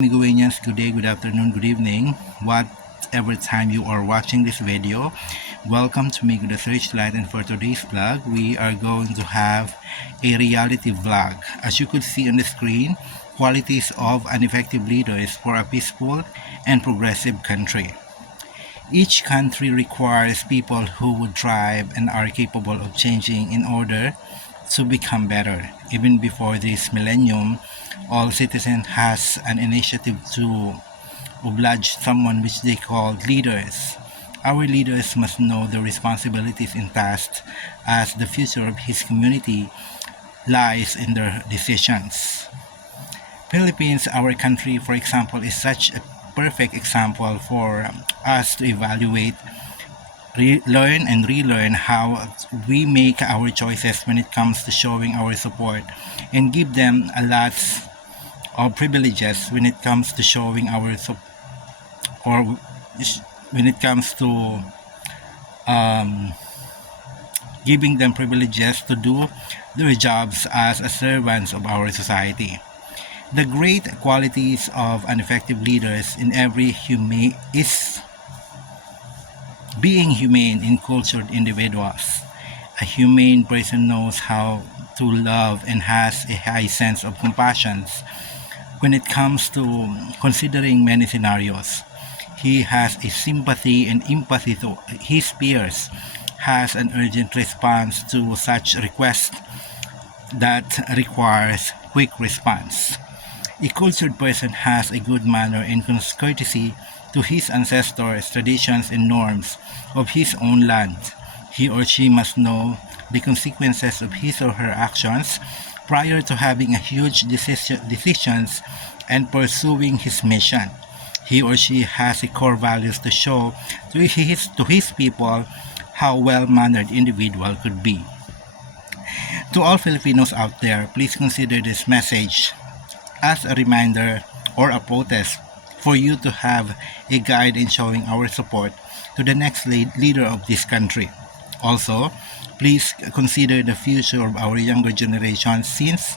Miguenians, good day, good afternoon, good evening, whatever time you are watching this video. Welcome to Migo the Searchlight, and for today's vlog, we are going to have a reality vlog. As you could see on the screen, qualities of an effective leader is for a peaceful and progressive country. Each country requires people who would thrive and are capable of changing in order to become better. Even before this millennium, all citizens has an initiative to oblige someone which they call leaders. Our leaders must know the responsibilities and tasks, as the future of his community lies in their decisions. Philippines, our country, for example, is such a perfect example for us to evaluate, learn and relearn how we make our choices when it comes to showing our support, and give them a lot of privileges when it comes to showing our or when it comes to giving them privileges to do their jobs as a servants of our society. The great qualities of an effective leaders in every is being humane and cultured individuals. A humane person knows how to love and has a high sense of compassion when it comes to considering many scenarios. He has a sympathy and empathy to his peers, has an urgent response to such requests that requires quick response. A cultured person has a good manner and courtesy to his ancestors, traditions, and norms of his own land. He or she must know the consequences of his or her actions prior to having a huge decisions and pursuing his mission. He or she has a core values to show to his people how well-mannered individual could be. To all Filipinos out there, please consider this message as a reminder or a protest for you to have a guide in showing our support to the next leader of this country. Also, please consider the future of our younger generation, since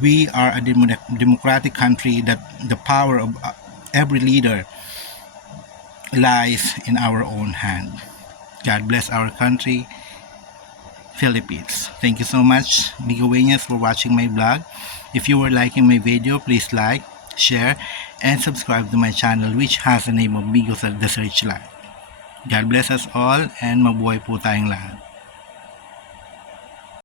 we are a democratic country that the power of every leader lies in our own hand. God bless our country, Philippines. Thank you so much, Miguenians, for watching my vlog. If you were liking my video, please like, share, and subscribe to my channel, which has the name of Migo the Searchlight. God bless us all, and mabuhay po tayong lahat.